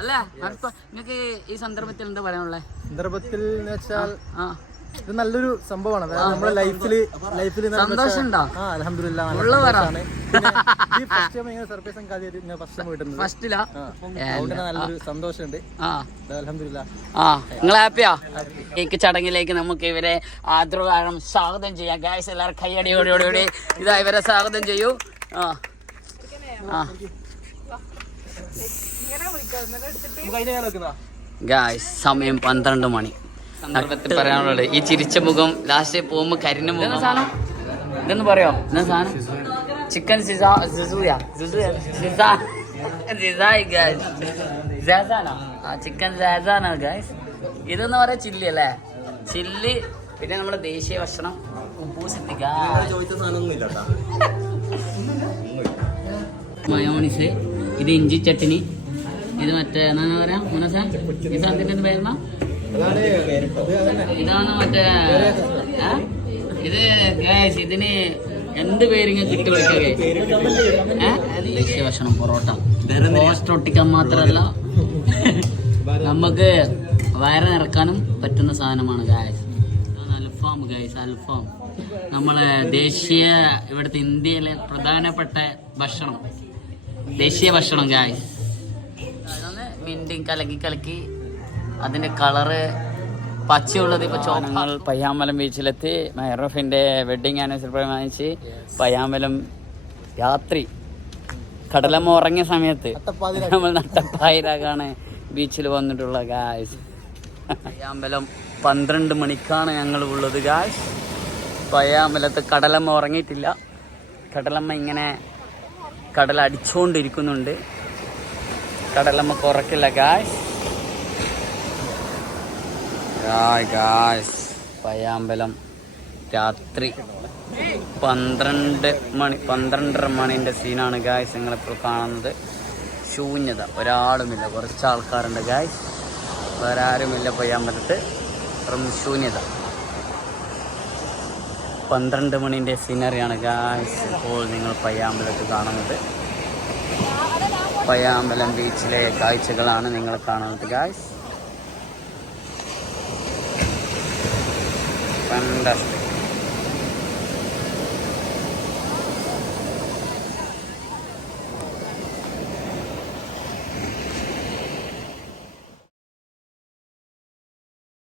അല്ല നിങ്ങൾക്ക് ഈ സന്ദർഭത്തിൽ എന്താ പറയാനുള്ളത്? സന്ദർഭത്തിൽ എന്ന് വെച്ചാൽ ഇത് നല്ലൊരു സംഭവമാണ്. നമ്മുടെ ലൈഫിൽ സന്തോഷം ഉണ്ടോ? നല്ലൊരു സന്തോഷമുണ്ട്. നിങ്ങൾ ഹാപ്പിയാ? കേക്ക് ചടങ്ങിലേക്ക് നമുക്ക് ഇവരെ ആദരവാരം സ്വാഗതം ചെയ്യാം. ഗായ്സ് എല്ലാവരും കൈയടിയോടുകൂടി ഇതാ ഇവരെ സ്വാഗതം ചെയ്യൂ. ഗായ്സ് സമയം 12 മണി. സന്ദർഭത്തിൽ പറയാനുള്ളത് ഈ ചിരിച്ച മുഖം ലാസ്റ്റ് പോകുമ്പോ കരിഞ്ഞ മുഖം. സാധനം ഇതെന്ന് പറയോ? എന്നാ സാധനം? Chicken chicken guys. ഇതെന്ന് പറയാ ചില്ലി അല്ലേ? ചില്ലി. പിന്നെ നമ്മുടെ ദേശീയ ഭക്ഷണം മയോണിസ്. ഇത് ഇഞ്ചി ചട്ടിനി. ഇത് മറ്റേ എന്താ പറയാ മുനസ ഈ സാധനത്തിന്റെ പേരെന്നാ? ഇതാണ് മറ്റേ ഇത് ഗായ്സ്. ഇതിന് എന്ത് പേരിങ്ങനെ കിട്ടി വിളിക്കുക? ദേശീയ ഭക്ഷണം പൊറോട്ട. റോസ്റ്റ് ഒട്ടിക്കാൻ മാത്രമല്ല നമുക്ക് വയറ് നിറക്കാനും പറ്റുന്ന സാധനമാണ് ഗായ്സ്. അൽഫാം ഗായ്സ്, അൽഫാം നമ്മളെ ദേശീയ ഇവിടുത്തെ ഇന്ത്യയിലെ പ്രധാനപ്പെട്ട ഭക്ഷണം, ദേശീയ ഭക്ഷണം ഗായ്സ്. മിൻറ്റിങ് കലക്കി അതിന്റെ കളറ് പച്ചയുള്ളത് ഇപ്പൊ ചോങ്ങൾ. പയ്യാമ്പലം ബീച്ചിലെത്തി മെഹറൂഫിന്റെ വെഡിങ് ആനിവേഴ്സറി പ്രമാണിച്ച് പയ്യാമ്പലം രാത്രി കടലമ്മ ഉറങ്ങിയ സമയത്ത് നമ്മൾ നട്ടപ്പായിരാകാണ് ബീച്ചിൽ വന്നിട്ടുള്ള ഗായ്സ്. പയ്യാമ്പലം 12 മണിക്കാണ് ഞങ്ങൾ ഉള്ളത് ഗായ്സ്. പയ്യാമ്പലത്ത് കടലമ്മ ഉറങ്ങിയിട്ടില്ല. കടലമ്മ ഇങ്ങനെ കടലടിച്ചുകൊണ്ടിരിക്കുന്നുണ്ട്. കടലമ്മ കുറക്കില്ല ഗായ്സ്. പയ്യാമ്പലം രാത്രി 12:30 മണിൻ്റെ സീനാണ് ഗായ്സ് നിങ്ങളിപ്പോൾ കാണുന്നത്. ശൂന്യത, ഒരാളുമില്ല. കുറച്ച് ആൾക്കാരുണ്ട് ഗായ്സ്, വേറെ ആരുമില്ല പയ്യാമ്പലത്ത്. വെറും ശൂന്യത. 12 മണിൻ്റെ സീനറിയാണ് ഗായ്സ് ഇപ്പോൾ നിങ്ങൾ പയ്യാമ്പലത്ത് കാണുന്നത്. പയ്യാമ്പലം ബീച്ചിലെ കാഴ്ചകളാണ് നിങ്ങൾ കാണുന്നത് ഗായ്സ്. ഫാന്റാസ്റ്റിക്.